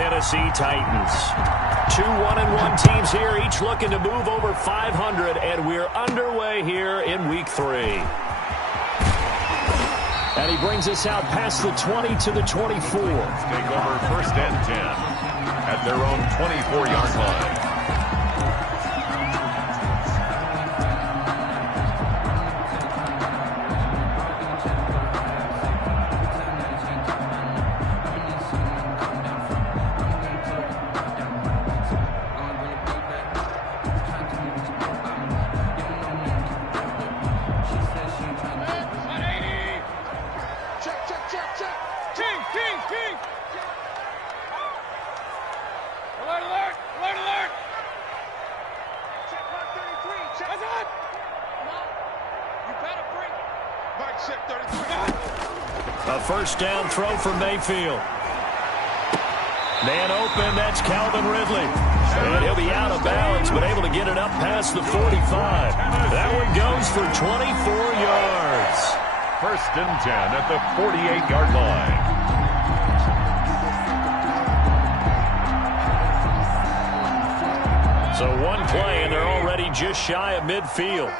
Tennessee Titans. 2-1-1 teams here, each looking to move over 500, and we're underway here in Week 3. And he brings us out past the 20 to the 24. Take over 1st and 10 at their own 24-yard line. A first down throw for Mayfield. Man open, that's Calvin Ridley. And he'll be out of bounds, but able to get it up past the 45. That one goes for 24 yards. 1st and 10 at the 48-yard line. So one play, and they're already just shy of midfield.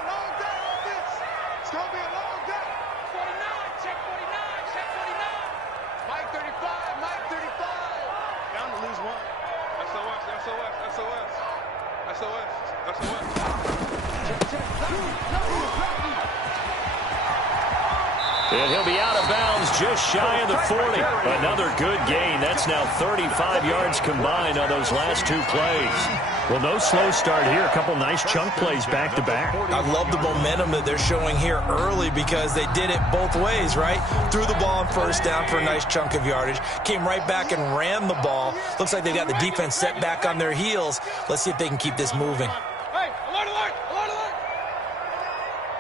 And he'll be out of bounds just shy of the 40. Another good gain. That's now 35 yards combined on those last two plays. Well, no slow start here. A couple nice chunk plays back-to-back. I love the momentum that they're showing here early because they did it both ways, right? Threw the ball on 1st down for a nice chunk of yardage. Came right back and ran the ball. Looks like they got the defense set back on their heels. Let's see if they can keep this moving. Hey, alert, alert, alert, alert.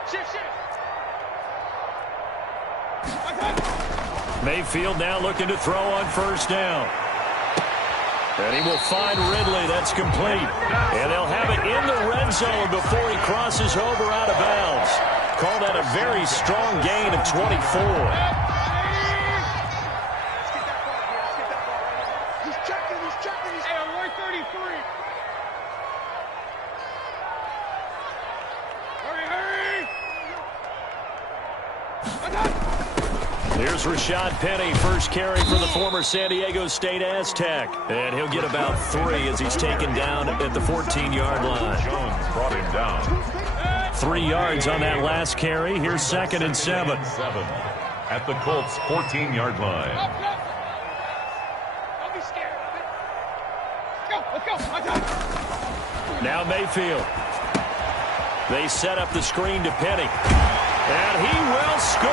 Shift, shift. Mayfield now looking to throw on 1st down. And he will find Ridley. That's complete. And they'll have it in the red zone before he crosses over out of bounds. Call that a very strong gain of 24. He's checking. Hey, alert 33. Hurry. Here's Rashad Penny, first carry for the former San Diego State Aztec. And he'll get about 3 as he's taken down at the 14-yard line. Jones brought him down. 3 yards on that last carry. Here's 2nd and 7. At the Colts' 14-yard line. Don't be scared of it. Let's go. Now Mayfield. They set up the screen to Penny. And he will score.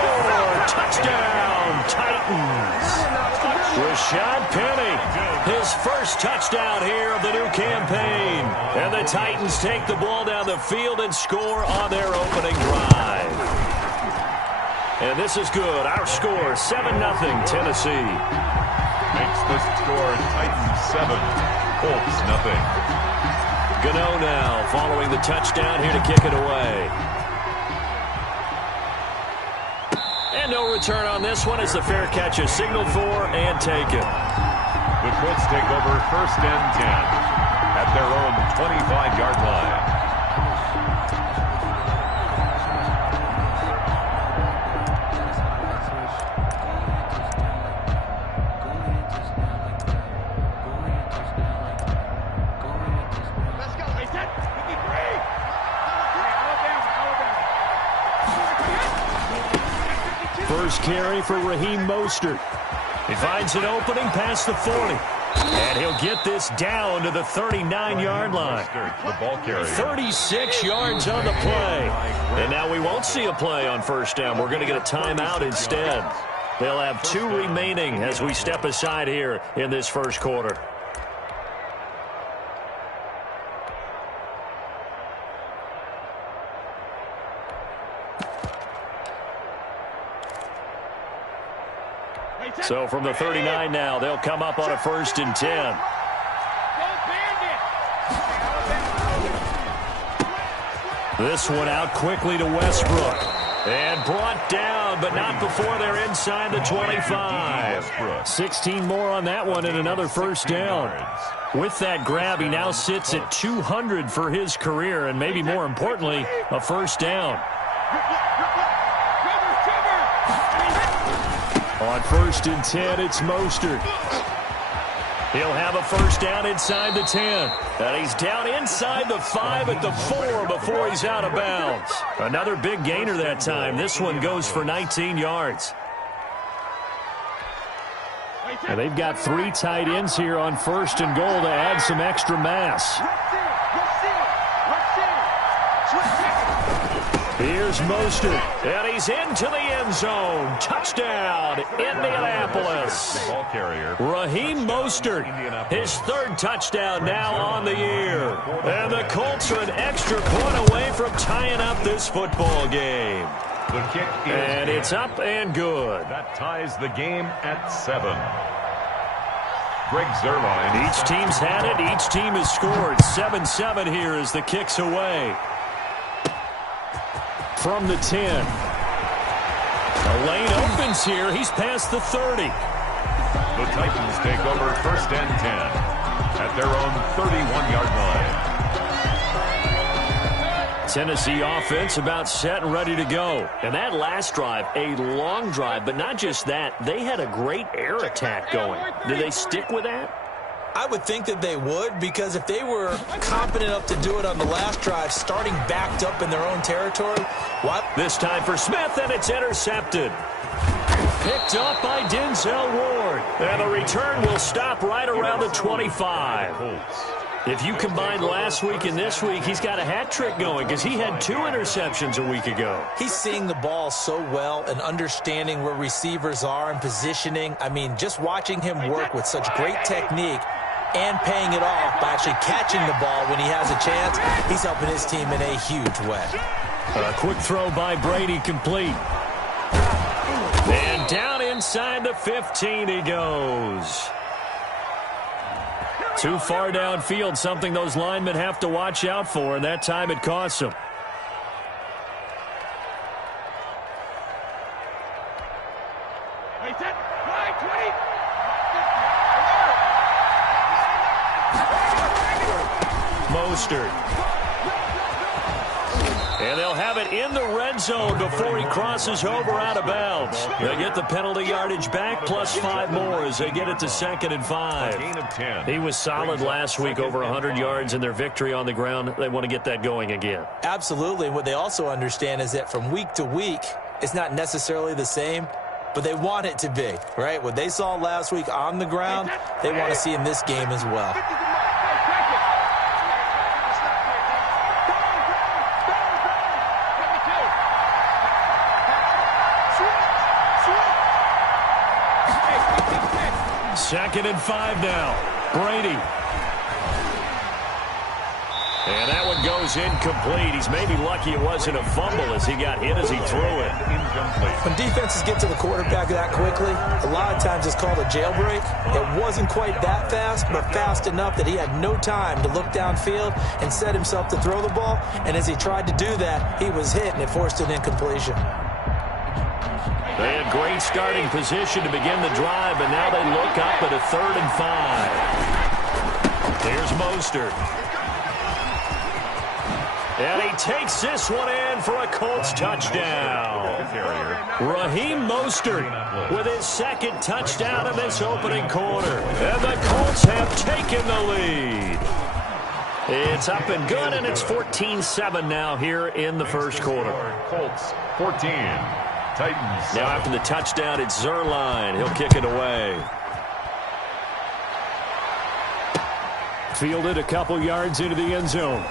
Touchdown, Titans. Rashad Penny, his first touchdown here of the new campaign. And the Titans take the ball down the field and score on their opening drive. And this is good. Our score, 7-0 Tennessee. Makes the score Titans 7, Colts 0. Gano now following the touchdown here to kick it away. And no return on this one as the fair catch is signaled for and taken. The Colts take over 1st and 10 at their own 25-yard line. First carry for Raheem Mostert. He finds an opening past the 40. And he'll get this down to the 39-yard line. The ball carrier. 36 yards on the play. And now we won't see a play on 1st down. We're going to get a timeout instead. They'll have 2 remaining as we step aside here in this first quarter. So from the 39 now, they'll come up on a 1st and 10. This one out quickly to Westbrook. And brought down, but not before they're inside the 25. 16 more on that one and another first down. With that grab, he now sits at 200 for his career, and maybe more importantly, a first down. On 1st and 10, it's Mostert. He'll have a first down inside the 10. And he's down inside the 5 at the 4 before he's out of bounds. Another big gainer that time. This one goes for 19 yards. And they've got 3 tight ends here on 1st and goal to add some extra mass. Here's Mostert, and he's into the end zone. Touchdown, Indianapolis. Ball carrier. Raheem Mostert, his 3rd touchdown now on the year. And the Colts are an extra point away from tying up this football game. The kick is and it's up and good. That ties the game at 7. Greg Zuerlein. Each team's had it. Each team has scored. 7-7 here as the kick's away. From the 10. The lane opens here. He's past the 30. The Titans take over 1st and 10 at their own 31-yard line. Tennessee offense about set and ready to go. And that last drive, a long drive, but not just that. They had a great air attack going. Do they stick with that? I would think that they would, because if they were competent enough to do it on the last drive, starting backed up in their own territory, what? This time for Smith, and it's intercepted. Picked up by Denzel Ward. And the return will stop right around the 25. If you combine last week and this week, he's got a hat trick going because he had 2 interceptions a week ago. He's seeing the ball so well and understanding where receivers are and positioning. I mean, just watching him work with such great technique and paying it off by actually catching the ball when he has a chance, he's helping his team in a huge way. A quick throw by Brady, complete. And down inside the 15 he goes. Too far downfield, something those linemen have to watch out for, and that time it costs them. Mostert. And they'll have it in the red zone before he crosses over out of bounds. They get the penalty yardage back, plus 5 more as they get it to 2nd and 5. Gain of 10. He was solid last week, over 100 yards in their victory on the ground. They want to get that going again. Absolutely. And what they also understand is that from week to week, it's not necessarily the same, but they want it to be, right? What they saw last week on the ground, they want to see in this game as well. Second and 5 now. Brady. And that one goes incomplete. He's maybe lucky it wasn't a fumble as he got hit as he threw it. When defenses get to the quarterback that quickly, a lot of times it's called a jailbreak. It wasn't quite that fast, but fast enough that he had no time to look downfield and set himself to throw the ball. And as he tried to do that, he was hit, and it forced an incompletion. They had great starting position to begin the drive, and now they look up at a 3rd and 5. Here's Mostert. And he takes this one in for a Colts touchdown. Raheem Mostert with his 2nd touchdown in this opening quarter. And the Colts have taken the lead. It's up and good, and it's 14-7 now here in the first quarter. Colts 14. Titans. Now after the touchdown, it's Zuerlein. He'll kick it away. Fielded a couple yards into the end zone.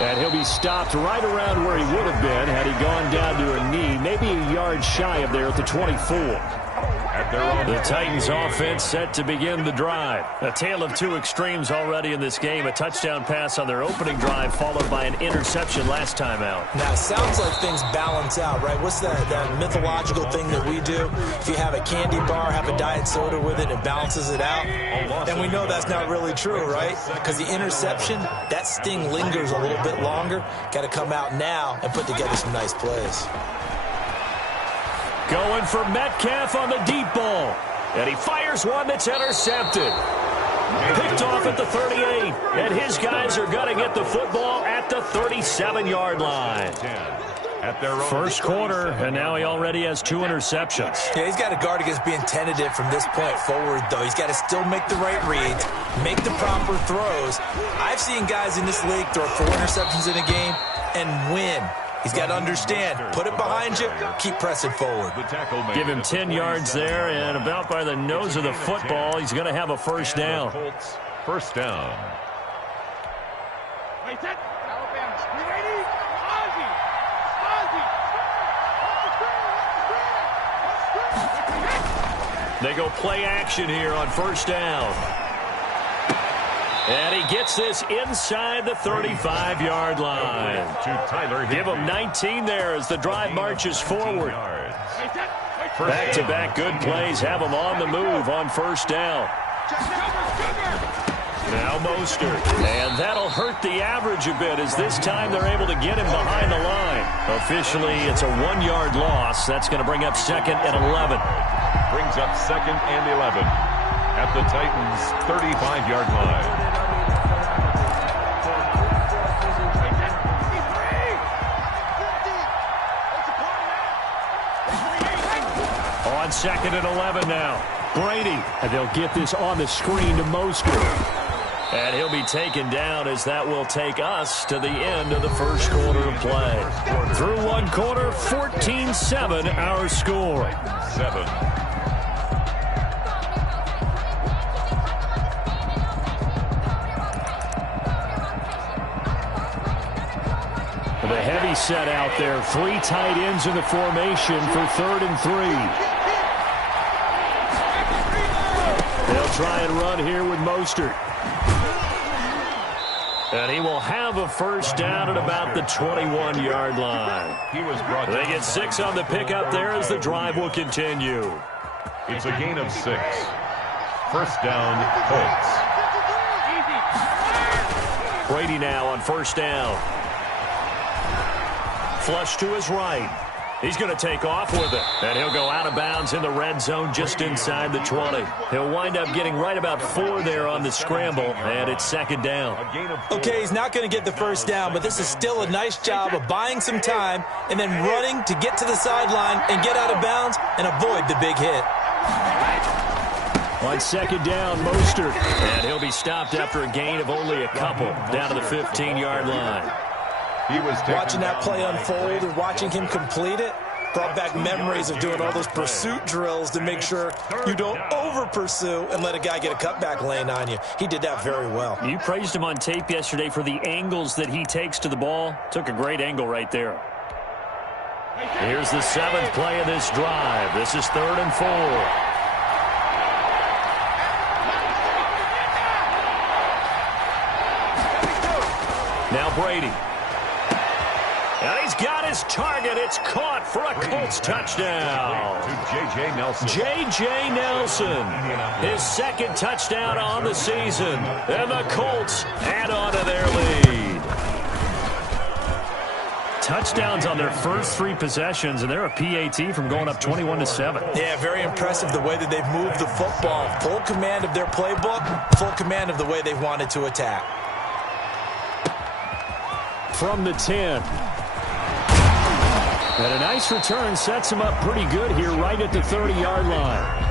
And he'll be stopped right around where he would have been had he gone down to a knee, maybe a yard shy of there at the 24. At their own The Titans offense set to begin the drive. A tale of two extremes already in this game. A touchdown pass on their opening drive followed by an interception last time out. Now, it sounds like things balance out, right? What's that mythological thing that we do? If you have a candy bar, have a diet soda with it, it balances it out. And we know that's not really true, right? Because the interception, that sting lingers a little bit longer. Got to come out now and put together some nice plays. Going for Metcalf on the deep ball. And he fires one that's intercepted. Picked off at the 38. And his guys are going to get the football at the 37-yard line. At their own First quarter, and now he already has 2 interceptions. Yeah, he's got to guard against being tentative from this point forward, though. He's got to still make the right reads, make the proper throws. I've seen guys in this league throw 4 interceptions in a game and win. He's got to understand, put it behind you, keep pressing forward. Give him 10 yards there, and about by the nose of the football, he's going to have a first down. First down. They go play action here on first down. And he gets this inside the 35-yard line. Give him 19 there as the drive marches forward. Back-to-back good plays have him on the move on first down. Now Mostert. And that'll hurt the average a bit as this time they're able to get him behind the line. Officially, it's a 1-yard loss. That's going to bring up second and 11. Brings up second and 11 at the Titans' 35-yard line. On second and 11 now. Brady. And they'll get this on the screen to Mostert. And he'll be taken down as that will take us to the end of the first quarter of play. Through one quarter, 14-7 our score. 7. The heavy set out there. 3 tight ends in the formation for 3rd and 3. They'll try and run here with Mostert. And he will have a first down at about the 21-yard line. They get 6 on the pickup there as the drive will continue. It's a gain of 6. First down, Colts. Brady now on first down. Flush to his right. He's going to take off with it. And he'll go out of bounds in the red zone just inside the 20. He'll wind up getting right about 4 there on the scramble, and it's second down. Okay, he's not going to get the first down, but this is still a nice job of buying some time and then running to get to the sideline and get out of bounds and avoid the big hit. On second down, Mostert. And he'll be stopped after a gain of only a couple down to the 15-yard line. Watching that play unfold and watching him complete it brought back memories of doing all those pursuit drills to make sure you don't over-pursue and let a guy get a cutback lane on you. He did that very well. You praised him on tape yesterday for the angles that he takes to the ball. Took a great angle right there. Here's the 7th play of this drive. This is 3rd and 4. Now Brady. And he's got his target. It's caught for a Colts touchdown. To J.J. Nelson. J.J. Nelson. His 2nd touchdown on the season. And the Colts add on to their lead. Touchdowns on their first 3 possessions, and they're a PAT from going up 21-7. Yeah, very impressive the way that they've moved the football. Full command of their playbook, full command of the way they've wanted to attack. From the 10. And a nice return sets him up pretty good here right at the 30-yard line.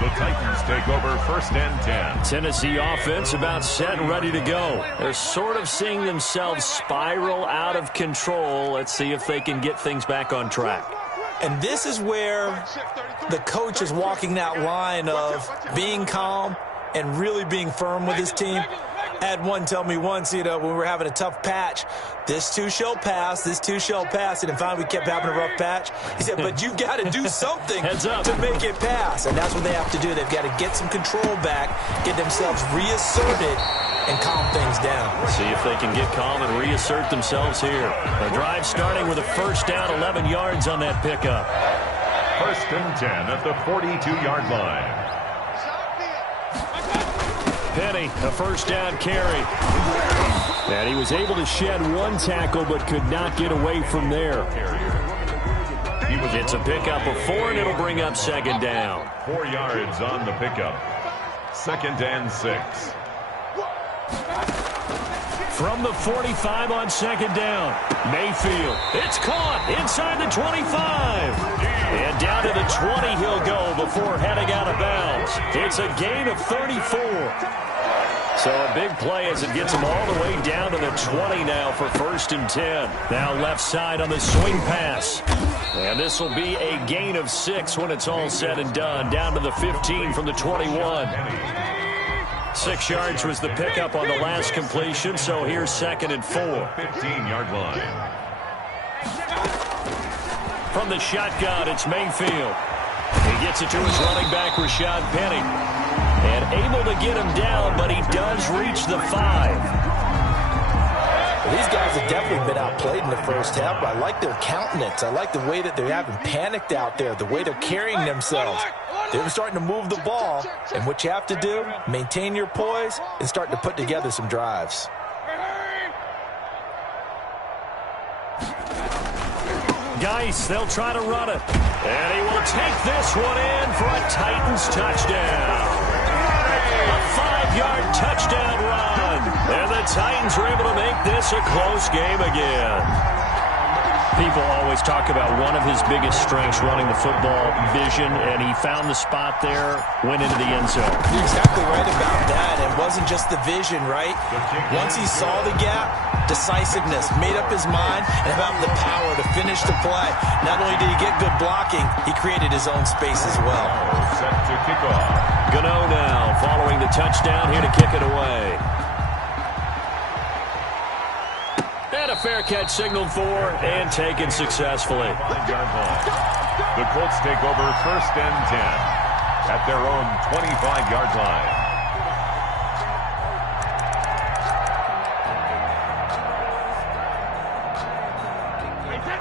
The Titans take over first and 10. Tennessee offense about set and ready to go. They're sort of seeing themselves spiral out of control. Let's see if they can get things back on track. And this is where the coach is walking that line of being calm and really being firm with his team. Had one tell me once, when we were having a tough patch, this too shall pass, this too shall pass. And finally we kept having a rough patch. He said, but you got to do something to make it pass. And that's what they have to do. They've got to get some control back, get themselves reasserted, and calm things down. See if they can get calm and reassert themselves here. The drive starting with a first down, 11 yards on that pickup. First and 10 at the 42-yard line. Penny, a first down carry. And he was able to shed one tackle but could not get away from there. It's a pickup of 4, and it'll bring up second down. 4 yards on the pickup. Second and 6. From the 45 on second down. Mayfield. It's caught inside the 25. And down to the 20 he'll go before heading out of bounds. It's a gain of 34. So a big play as it gets him all the way down to the 20 now for first and 10. Now left side on the swing pass. And this will be a gain of 6 when it's all said and done. Down to the 15 from the 21. 6 yards was the pickup on the last completion, so here's second and 4. 15-yard line. From the shotgun, it's Mayfield. He gets it to his running back, Rashad Penny. And able to get him down, but he does reach the 5. Well, these guys have definitely been outplayed in the first half, but I like their countenance. I like the way that they're having panicked out there, the way they're carrying themselves. They're starting to move the ball, and what you have to do, maintain your poise and start to put together some drives. Gawdz, they'll try to run it. And he will take this one in for a Titans touchdown. A 5-yard touchdown run. And the Titans are able to make this a close game again. People always talk about one of his biggest strengths, running the football, vision, and he found the spot there, went into the end zone. You're exactly right about that. It wasn't just the vision, right? Once he saw the gap, decisiveness, made up his mind, and about the power to finish the play. Not only did he get good blocking, he created his own space as well. Set to kick off. Gano now following the touchdown here to kick it away. And a fair catch signaled for and taken successfully. 5-yard line. The Colts take over first and 10 at their own 25-yard line.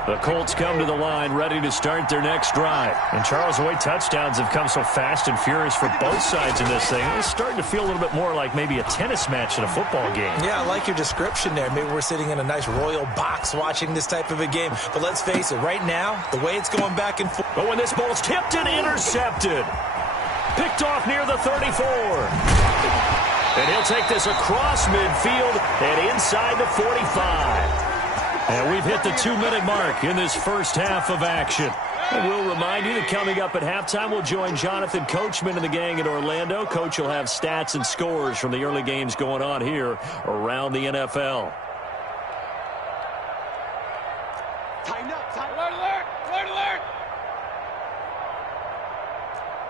The Colts come to the line ready to start their next drive. And Charles, the way touchdowns have come so fast and furious for both sides in this thing, it's starting to feel a little bit more like maybe a tennis match than a football game. Yeah, I like your description there. Maybe we're sitting in a nice royal box watching this type of a game. But let's face it, right now, the way it's going back and forth. But when this ball's tipped and intercepted, picked off near the 34. And he'll take this across midfield and inside the 45. And we've hit the 2-minute mark in this first half of action. And we'll remind you that coming up at halftime, we'll join Jonathan Coachman and the gang in Orlando. Coach will have stats and scores from the early games going on here around the NFL. Tighten up, tighten up. Alert, alert, alert.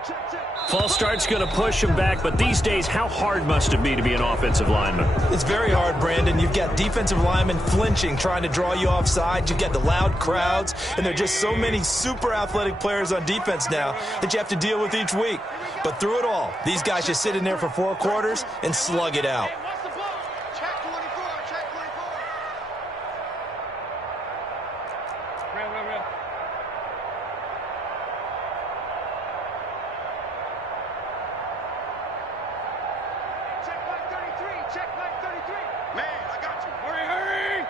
Check, check. False start's going to push him back, but these days, how hard must it be to be an offensive lineman? It's very hard, Brandon. You've got defensive linemen flinching, trying to draw you offside. You've got the loud crowds, and there are just so many super athletic players on defense now that you have to deal with each week. But through it all, these guys just sit in there for 4 quarters and slug it out. What's the ball? Check 24, check 24. Real. Check line 33. Man, I got you. Hurry.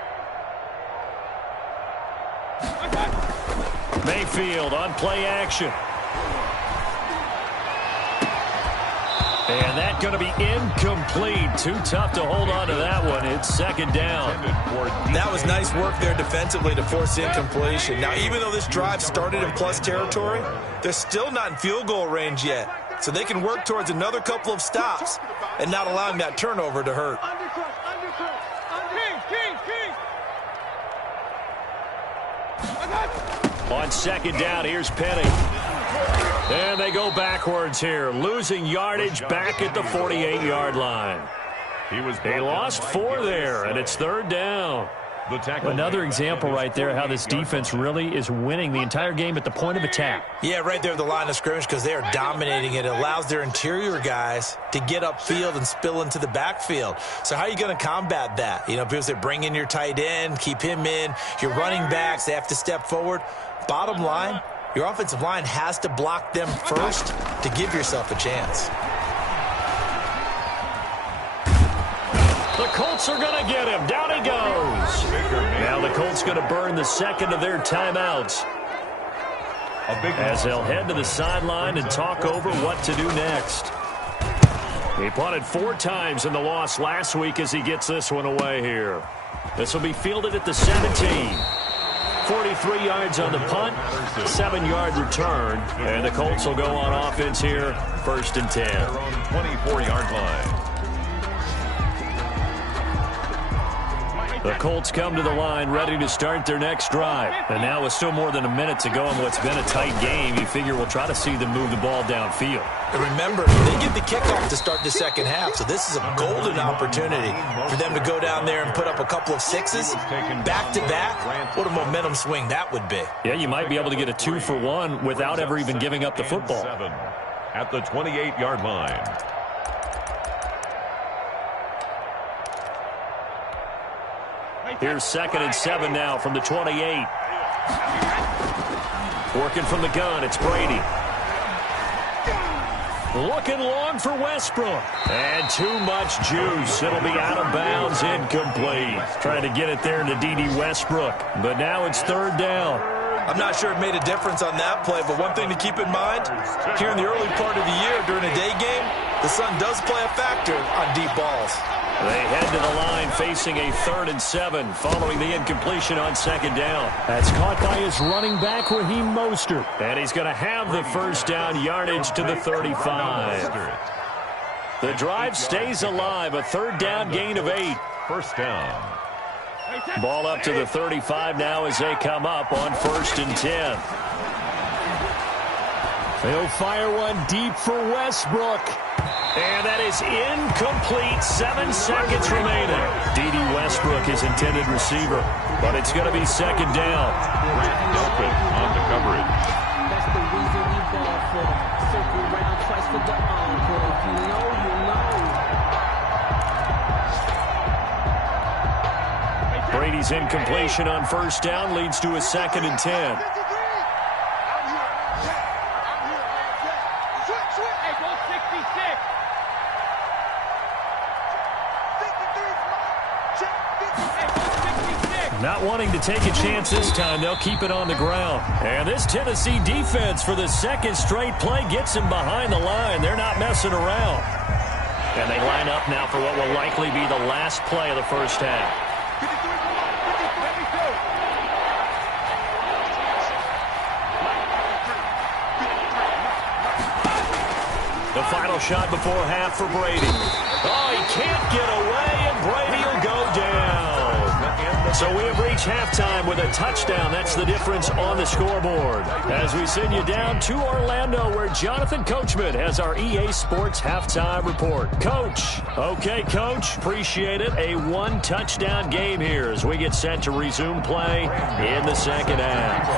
Mayfield on play action. And that's going to be incomplete. Too tough to hold on to that one. It's second down. That was nice work there defensively to force the incompletion. Now, even though this drive started in plus territory, they're still not in field goal range yet. So they can work towards another couple of stops and not allowing that turnover to hurt. On second down, here's Penny. And they go backwards here, losing yardage back at the 48-yard line. He lost 4 there, and it's 3rd down. Another example right there how this defense really is winning the entire game at the point of attack. Yeah, right there at the line of scrimmage because they are dominating it. It allows their interior guys to get upfield and spill into the backfield. So how are you going to combat that? You know, people say bring in your tight end, keep him in. Your running backs, they have to step forward. Bottom line, your offensive line has to block them first to give yourself a chance. The Colts are going to get him. Down he goes. Now the Colts going to burn the second of their timeouts as they'll head to the sideline and talk over what to do next. He punted 4 times in the loss last week as he gets this one away here. This will be fielded at the 17. 43 yards on the punt, 7-yard return, and the Colts will go on offense here, 1st and 10. Their own 24-yard line. The Colts come to the line ready to start their next drive. And now with still more than a minute to go in what's been a tight game, you figure we'll try to see them move the ball downfield. And remember, they get the kickoff to start the second half, so this is a golden opportunity for them to go down there and put up a couple of 6s back-to-back. What a momentum swing that would be. Yeah, you might be able to get a 2-for-1 without ever even giving up the football. At the 28-yard line. Here's 2nd and 7 now from the 28. Working from the gun, it's Brady. Looking long for Westbrook. And too much juice. It'll be out of bounds, incomplete. Trying to get it there to D.D. Westbrook. But now it's 3rd down. I'm not sure it made a difference on that play, but one thing to keep in mind, here in the early part of the year during a day game, the sun does play a factor on deep balls. They head to the line facing a 3rd and 7 following the incompletion on 2nd down. That's caught by his running back, Raheem Mostert. And he's going to have the 1st down yardage to the 35. The drive stays alive, a 3rd down gain of 8. 1st down. Ball up to the 35 now as they come up on 1st and 10. They'll fire one deep for Westbrook. And that is incomplete. 7 seconds remaining. D.D. Westbrook is intended receiver, but it's going to be 2nd down. Open on the coverage. That's the reason we ball for. Circle round twice for the encore. If you know, you know. Brady's incompletion on 1st down leads to a 2nd and 10. Not wanting to take a chance this time, they'll keep it on the ground. And this Tennessee defense for the 2nd straight play gets him behind the line. They're not messing around. And they line up now for what will likely be the last play of the 1st half. The final shot before half for Brady. Oh, he can't get away, and Brady will go down. So we have reached halftime with a touchdown. That's the difference on the scoreboard. As we send you down to Orlando, where Jonathan Coachman has our EA Sports halftime report. Coach. Okay, Coach. Appreciate it. A 1-touchdown game here as we get set to resume play in the 2nd half.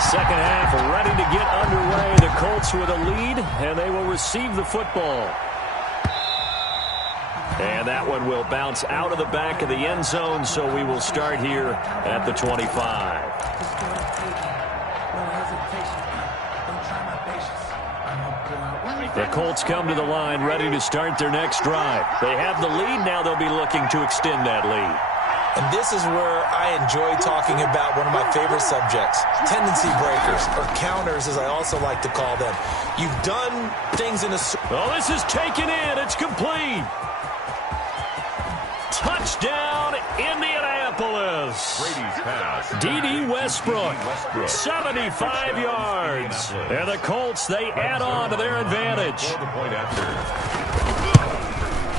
2nd half ready to get underway. The Colts with a lead, and they will receive the football. And that one will bounce out of the back of the end zone, so we will start here at the 25. The Colts come to the line ready to start their next drive. They have the lead. Now they'll be looking to extend that lead. And this is where I enjoy talking about one of my favorite subjects, tendency breakers, or counters as I also like to call them. You've done things in a... Oh, this is taken in. It's complete. Touchdown, Indianapolis. Brady's pass. D.D. Westbrook, 75 yards. And the Colts, they add on to their advantage. The point after.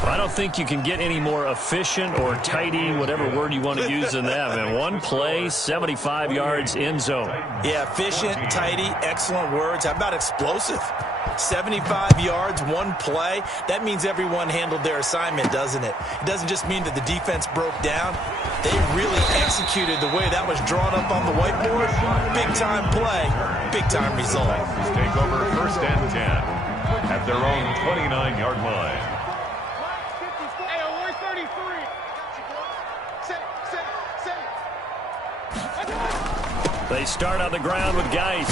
I don't think you can get any more efficient or tidy, whatever word you want to use in that, man. One play, 75 yards, end zone. Yeah, efficient, tidy, excellent words. How about explosive? 75 yards, one play. That means everyone handled their assignment, doesn't it? It doesn't just mean that the defense broke down. They really executed the way that was drawn up on the whiteboard. Big-time play, big-time result. Take over first and 10 at their own 29-yard line. They start on the ground with Gawdz.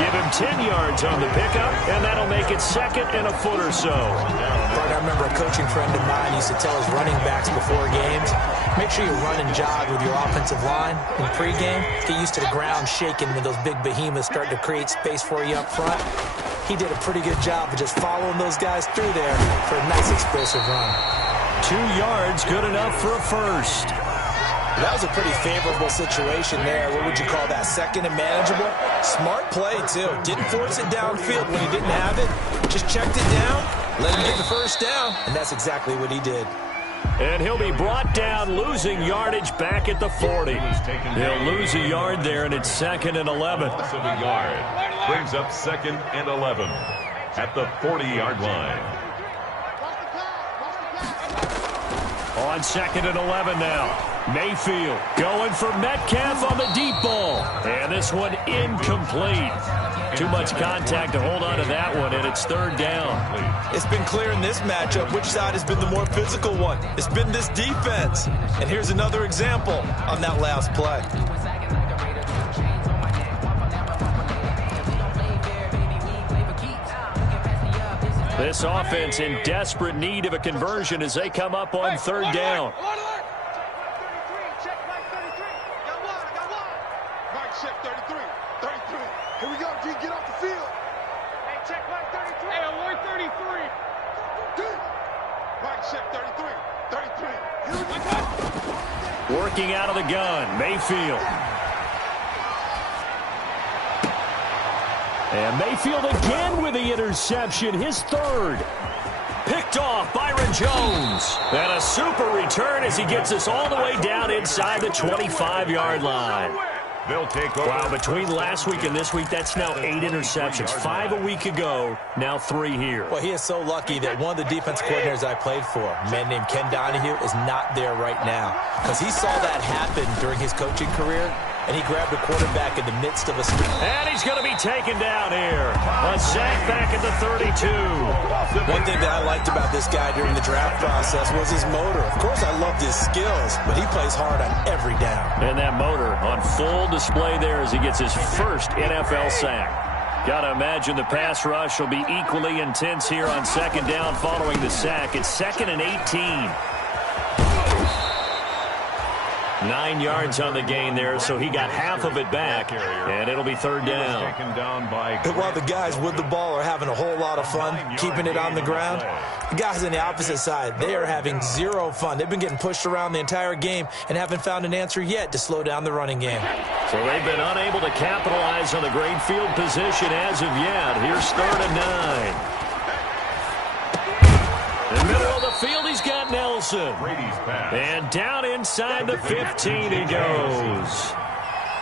Give him 10 yards on the pickup, and that'll make it second and a foot or so. I remember a coaching friend of mine used to tell his running backs before games, make sure you run and jog with your offensive line in pregame. Get used to the ground shaking when those big behemoths start to create space for you up front. He did a pretty good job of just following those guys through there for a nice explosive run. 2 yards, good enough for a first. That was a pretty favorable situation there. What would you call that? Second and manageable? Smart play, too. Didn't force it downfield when he didn't have it. Just checked it down, let him get the first down, and that's exactly what he did. And he'll be brought down, losing yardage back at the 40. He'll lose a yard there, and it's second and 11. Loss of a yard brings up second and 11 at the 40-yard line. On second and 11 now. Mayfield going for Metcalf on the deep ball. And this one incomplete. Too much contact to hold on to that one, and it's third down. It's been clear in this matchup which side has been the more physical one. It's been this defense. And here's another example on that last play. This offense in desperate need of a conversion as they come up on third down. Check 33. 33. Here we go, G. Get off the field. Hey, check Mike 33. Hey, alert 33. Mike, check 33. 33. Here we go. Working out of the gun, Mayfield. And Mayfield again with the interception, his third. Picked off Byron Jones. And a super return as he gets us all the way down inside the 25-yard line. They'll take over. Wow, between last week and this week, that's now 8 interceptions. 5 a week ago, now 3 here. Well, he is so lucky that one of the defense coordinators I played for, a man named Ken Donahue, is not there right now. Because he saw that happen during his coaching career, and he grabbed a quarterback in the midst of a sprint. And he's going to be taken down here. A sack back at the 32. One thing that I liked about this guy during the draft process was his motor. Of course, I loved his skills, but he plays hard on every down. And that motor on full display there as he gets his first NFL sack. Got to imagine the pass rush will be equally intense here on second down following the sack. It's second and 18. 9 yards on the gain there, so he got half of it back, and it'll be third down. And while the guys with the ball are having a whole lot of fun keeping it on the ground, the guys on the opposite side, they are having zero fun. They've been getting pushed around the entire game and haven't found an answer yet to slow down the running game. So they've been unable to capitalize on the great field position as of yet. Here's third and 9. In the middle of the field, he's got Nelson. And down inside the 15 he goes.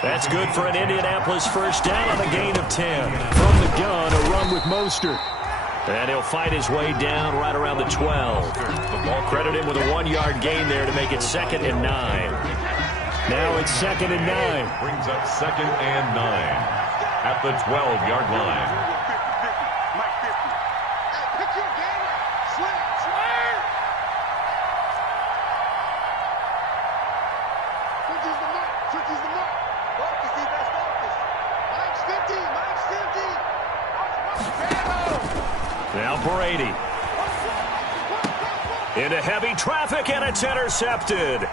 That's good for an Indianapolis first down on a gain of 10. From the gun, a run with Mostert. And he'll fight his way down right around the 12. Credit him with a 1-yard gain there to make it second and 9. Now it's second and 9. Brings up second and 9 at the 12-yard line. Now Brady. Into heavy traffic, and it's intercepted.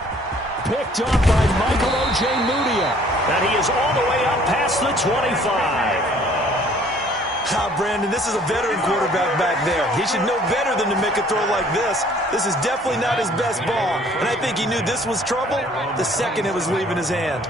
Picked up by Michael Ojemudia. And he is all the way up past the 25. Brandon, this is a veteran quarterback back there. He should know better than to make a throw like this. This is definitely not his best ball. And I think he knew this was trouble the second it was leaving his hand.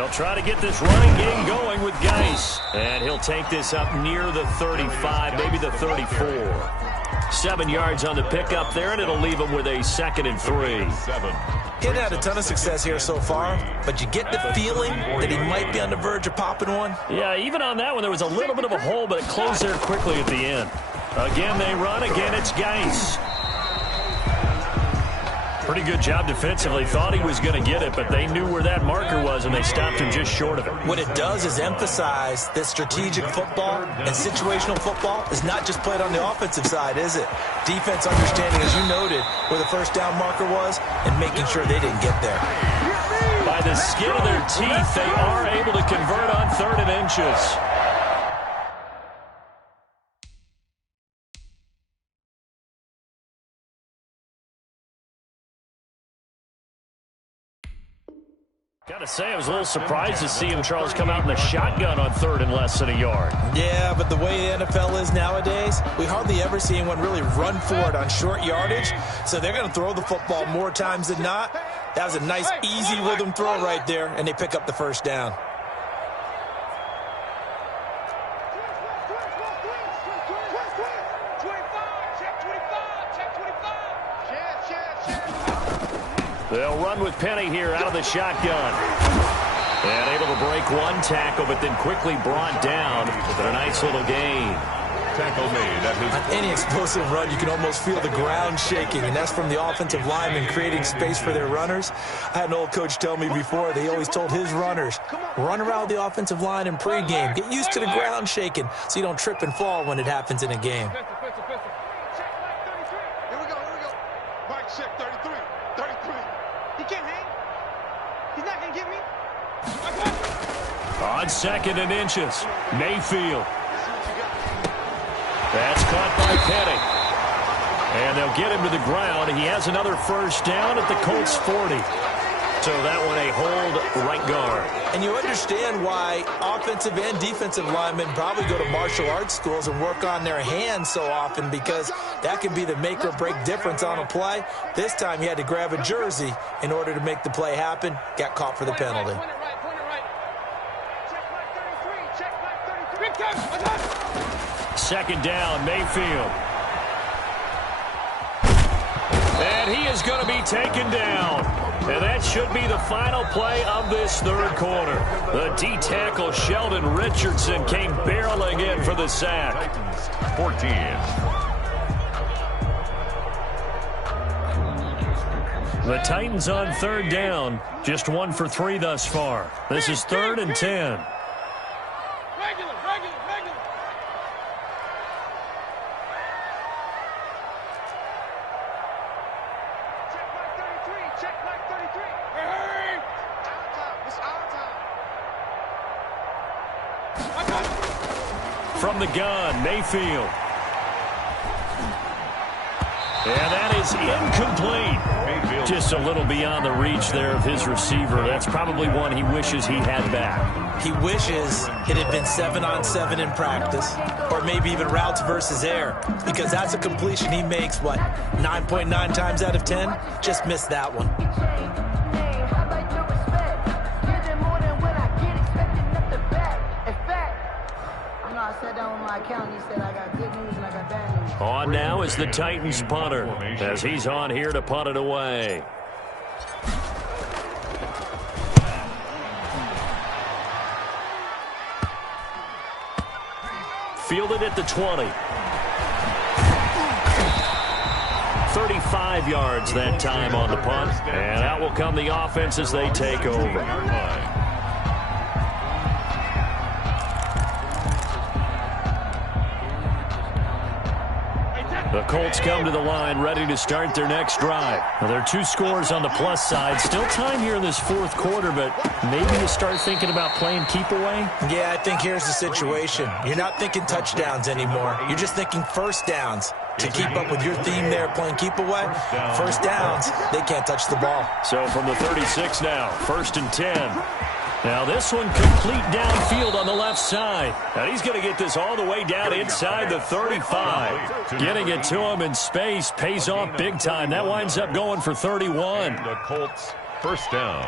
They'll try to get this running game going with Gawdz. And he'll take this up near the 35, maybe the 34. 7 yards on the pickup there, and it'll leave him with a 2nd and 3. He hadn't had a ton of success here so far, but you get the feeling that he might be on the verge of popping one. Yeah, even on that one, there was a little bit of a hole, but it closed there quickly at the end. Again, they run. Again, it's Gawdz. Pretty good job defensively. Thought he was going to get it, but they knew where that marker was, and they stopped him just short of it. What it does is emphasize that strategic football and situational football is not just played on the offensive side, is it? Defense understanding, as you noted, where the first down marker was and making sure they didn't get there. By the skin of their teeth, they are able to convert on 3rd and inches. Gotta say, I was a little surprised to see him, Charles, come out in the shotgun on 3rd and less than a yard. Yeah, but the way the NFL is nowadays, we hardly ever see anyone really run for it on short yardage, so they're going to throw the football more times than not. That was a nice, easy rhythm throw right there, and they pick up the first down. They'll run with Penny here out of the shotgun. And able to break one tackle, but then quickly brought down with a nice little gain. Tackle made at his... On any explosive run, you can almost feel the ground shaking, and that's from the offensive linemen creating space for their runners. I had an old coach tell me before, they always told his runners, run around the offensive line in pregame. Get used to the ground shaking so you don't trip and fall when it happens in a game. Here we go. Mike check 33. He can't hang. He's not going to get me. On 2nd and inches, Mayfield. That's caught by Penny. And they'll get him to the ground. He has another first down at the Colts 40. So that one a hold right guard. And you understand why offensive and defensive linemen probably go to martial arts schools and work on their hands so often, because that can be the make or break difference on a play. This time he had to grab a jersey in order to make the play happen. Got caught for the penalty. Second down, Mayfield. And he is going to be taken down. And that should be the final play of this 3rd quarter. The D-tackle Sheldon Richardson came barreling in for the sack. 14. The Titans on 3rd down. Just 1 for 3 thus far. This is 3rd and 10. Regular. Check like 33. Hey! It's our time. From the gun, Mayfield. And that is incomplete. Just a little beyond the reach there of his receiver. That's probably one he wishes he had back. He wishes it had been 7-on-7 in practice, or maybe even routes versus air, because that's a completion he makes, 9.9 times out of 10? Just missed that one. On now is the Titans punter, as he's on here to punt it away. Fielded at the 20. 35 yards that time on the punt. And out will come the offense as they take over. The Colts come to the line ready to start their next drive. Now, there are 2 scores on the plus side. Still time here in this 4th quarter, but maybe you start thinking about playing keep away? Yeah, I think here's the situation. You're not thinking touchdowns anymore. You're just thinking first downs. To keep up with your theme there, playing keep away, first downs, they can't touch the ball. So from the 36 now, 1st and 10. Now this one complete downfield on the left side. Now he's going to get this all the way down inside the 35. Getting it to him in space pays off big time. That winds up going for 31. The Colts first down.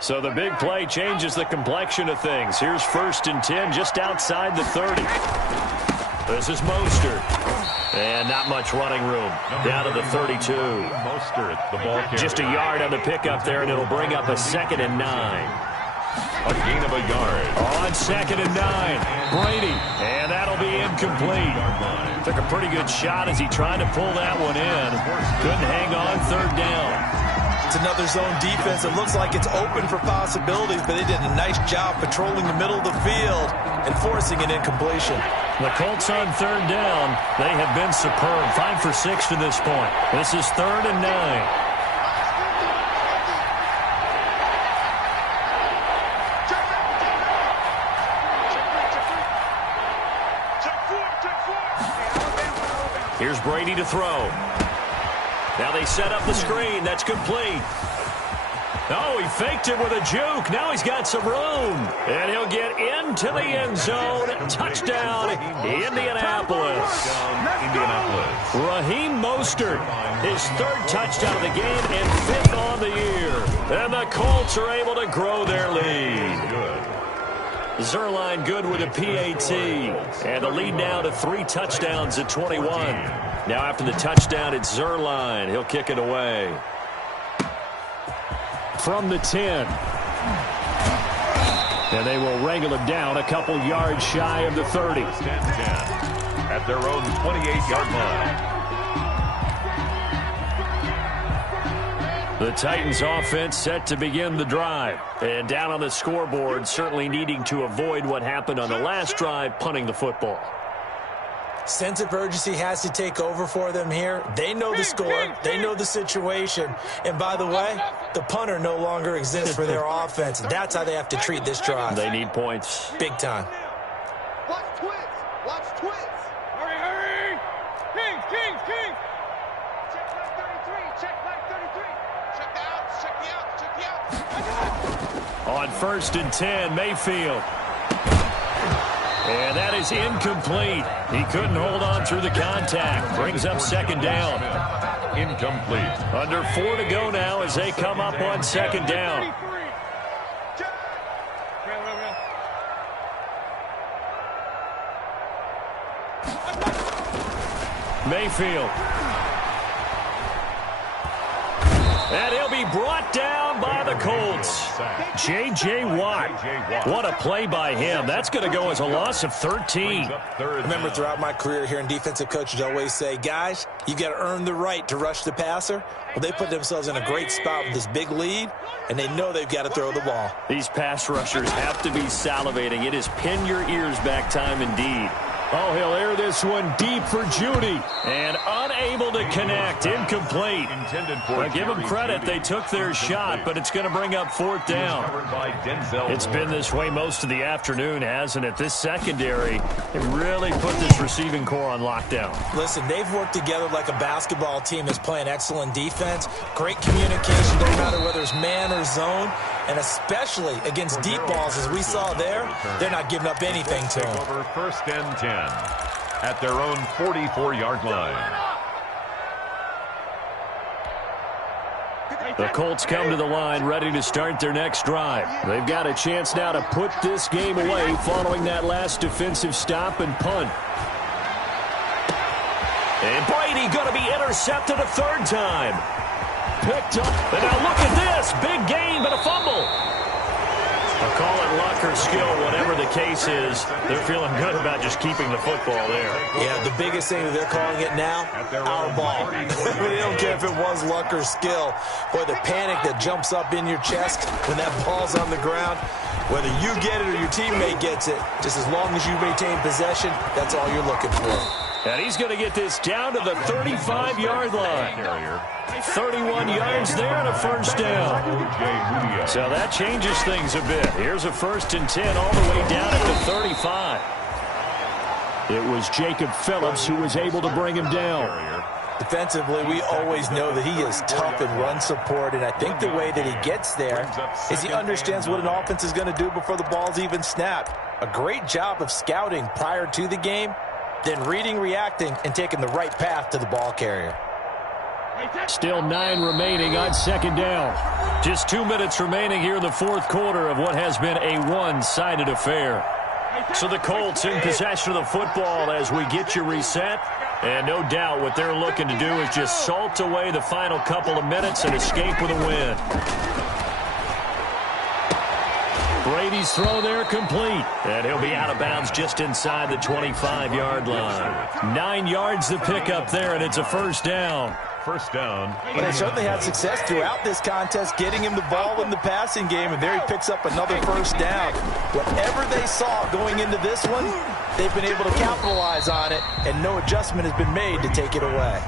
So the big play changes the complexion of things. Here's 1st and 10 just outside the 30. This is Mostert. And not much running room. Down to the 32. Mostert, the ball carrier. Just a yard on the pickup there, and it'll bring up a 2nd and 9. A gain of a yard. On 2nd and 9, Brady. And that'll be incomplete. Took a pretty good shot as he tried to pull that one in. Couldn't hang on 3rd down. It's another zone defense. It looks like it's open for possibilities, but they did a nice job patrolling the middle of the field and forcing an incompletion. The Colts on 3rd down. They have been superb. 5 for 6 to this point. This is 3rd and 9. Here's Brady to throw. Now they set up the screen. That's complete. Oh, he faked it with a juke. Now he's got some room. And he'll get into the end zone. Touchdown, Indianapolis. Raheem Mostert, his 3rd touchdown of the game and 5th on the year. And the Colts are able to grow their lead. Zerline good with a PAT. And the lead now to 3 touchdowns at 21. Now after the touchdown, it's Zerline. He'll kick it away. From the 10. And they will wrangle it down a couple yards shy of the 30. 10-10 at their own 28-yard line. The Titans offense set to begin the drive. And down on the scoreboard, certainly needing to avoid what happened on the last drive, punting the football. Sense of urgency has to take over for them here. They know the score. They know the situation. And by the way, the punter no longer exists for their offense. That's how they have to treat this drive. They need points. Big time. Watch twins. Watch twins. Hurry, hurry. Kings, Kings, Kings. Check flag 33. Check flag 33. Check the outs. Check the outs. Check the outs. On 1st and 10, Mayfield. And that is incomplete. He couldn't hold on through the contact. Brings up 2nd down. Incomplete. Under 4 to go now as they come up on 2nd down. Mayfield. And he'll be brought down by the Colts. J.J. Watt. What a play by him. That's going to go as a loss of 13. Remember, throughout my career here in defensive coaches always say, guys, you got to earn the right to rush the passer. Well, they put themselves in a great spot with this big lead, and they know they've got to throw the ball. These pass rushers have to be salivating. It is pin your ears back time indeed. Oh, he'll air this one deep for Judy. And unable to connect. Incomplete. Give them credit. They took their shot, but it's going to bring up 4th down. It's been this way most of the afternoon, hasn't it? This secondary, it really put this receiving core on lockdown. Listen, they've worked together like a basketball team that's playing excellent defense. Great communication, no matter whether it's man or zone. And especially against deep balls, as we saw there, they're not giving up anything to them. Over 1st and 10 at their own 44-yard line. The Colts come to the line ready to start their next drive. They've got a chance now to put this game away following that last defensive stop and punt. And Brady going to be intercepted a 3rd time. Picked up. And now look at this. Big gain, but a fumble. I'll call it luck or skill, whatever the case is. They're feeling good about just keeping the football there. Yeah, the biggest thing that they're calling it now, our ball. They don't care if it was luck or skill. Boy, the panic that jumps up in your chest when that ball's on the ground, whether you get it or your teammate gets it, just as long as you maintain possession, that's all you're looking for. And he's going to get this down to the 35-yard line. 31 yards there and a 1st down. So that changes things a bit. Here's a 1st and 10 all the way down at the 35. It was Jacob Phillips who was able to bring him down. Defensively, we always know that he is tough in run support, and I think the way that he gets there is he understands what an offense is going to do before the ball's even snapped. A great job of scouting prior to the game, then reading, reacting, and taking the right path to the ball carrier. Still 9 remaining on second down. Just 2 minutes remaining here in the fourth quarter of what has been a one-sided affair. So the Colts in possession of the football as we get you reset. And no doubt what they're looking to do is just salt away the final couple of minutes and escape with a win. Brady's throw there complete. And he'll be out of bounds just inside the 25-yard line. 9 yards to pick up there, and it's a first down. First down. But they certainly had success throughout this contest, getting him the ball in the passing game, and there he picks up another first down. Whatever they saw going into this one, they've been able to capitalize on it, and no adjustment has been made to take it away.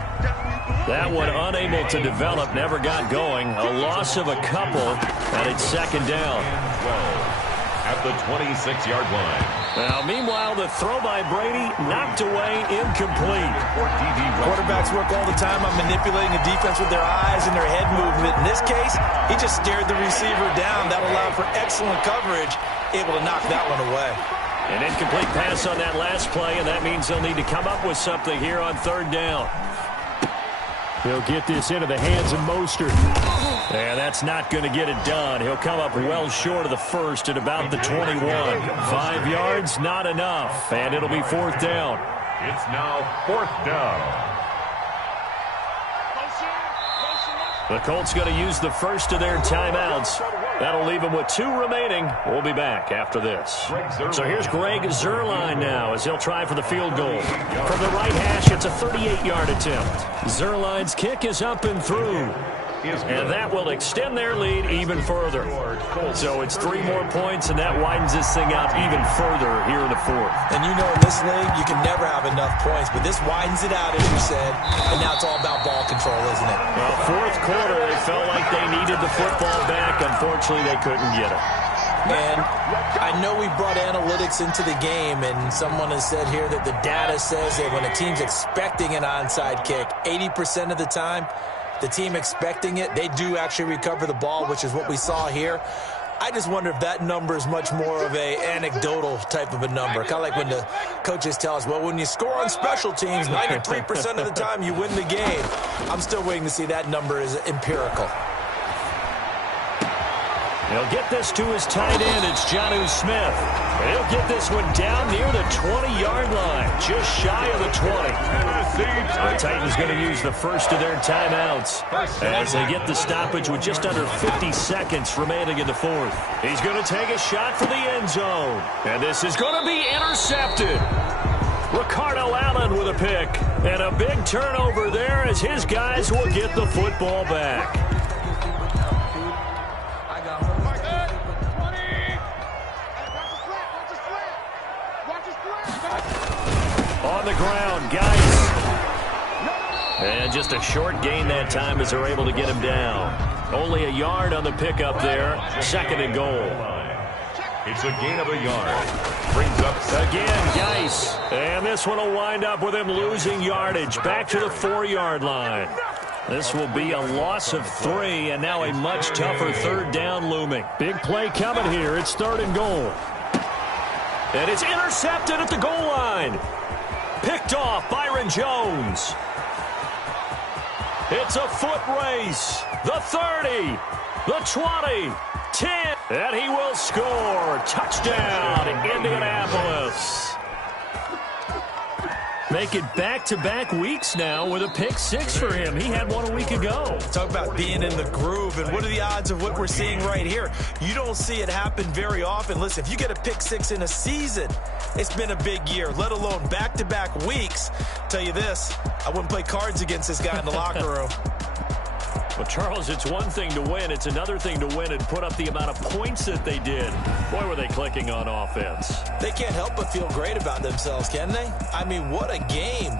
That one unable to develop, never got going. A loss of a couple, and it's second down. 12 at the 26-yard line. Now, meanwhile, the throw by Brady knocked away, incomplete. Quarterbacks work all the time on manipulating the defense with their eyes and their head movement. In this case, he just stared the receiver down. That allowed for excellent coverage, able to knock that one away. An incomplete pass on that last play, and that means they'll need to come up with something here on third down. He'll get this into the hands of Mostert. And that's not going to get it done. He'll come up well short of the first at about the 21. 5 yards, not enough. And it'll be fourth down. It's now fourth down. The Colts going to use the first of their timeouts. That'll leave them with 2 remaining. We'll be back after this. So here's Greg Zuerlein now as he'll try for the field goal. From the right hash, it's a 38-yard attempt. Zuerlein's kick is up and through. And that will extend their lead even further. So it's 3 more points, and that widens this thing out even further here in the fourth. And you know in this league, you can never have enough points, but this widens it out, as you said, and now it's all about ball control, isn't it? Well, fourth quarter, they felt like they needed the football back. Unfortunately, they couldn't get it. And I know we brought analytics into the game, and someone has said here that the data says that when a team's expecting an onside kick, 80% of the time, the team expecting it, they do actually recover the ball, which is what we saw here. I just wonder if that number is much more of a anecdotal type of a number. Kind of like when the coaches tell us, well, when you score on special teams, 93% of the time you win the game. I'm still waiting to see that number is empirical. He'll get this to his tight end. It's Jonnu Smith. And he'll get this one down near the 20-yard line, just shy of the 20. The Titans going to use the first of their timeouts as they get the stoppage with just under 50 seconds remaining in the fourth. He's going to take a shot for the end zone. And this is going to be intercepted. Ricardo Allen with a pick. And a big turnover there as his guys will get the football back. On the ground, Gawdz. And just a short gain that time as they're able to get him down. Only a yard on the pickup there. Second and goal. It's a gain of a yard. Brings up again, Gawdz. And this one will wind up with him losing yardage. Back to the 4-yard line. This will be a loss of 3, and now a much tougher third down looming. Big play coming here. It's third and goal. And it's intercepted at the goal line. Picked off Byron Jones. It's a foot race. The 30, the 20, 10, and he will score. Touchdown, Indianapolis. Make it back-to-back weeks now with a pick 6 for him. He had one a week ago. Talk about being in the groove, and what are the odds of what we're seeing right here? You don't see it happen very often. Listen, if you get a pick 6 in a season, it's been a big year, let alone back-to-back weeks. Tell you this, I wouldn't play cards against this guy in the locker room. Well, Charles, it's one thing to win. It's another thing to win and put up the amount of points that they did. Boy, were they clicking on offense. They can't help but feel great about themselves, can they? I mean, what a game.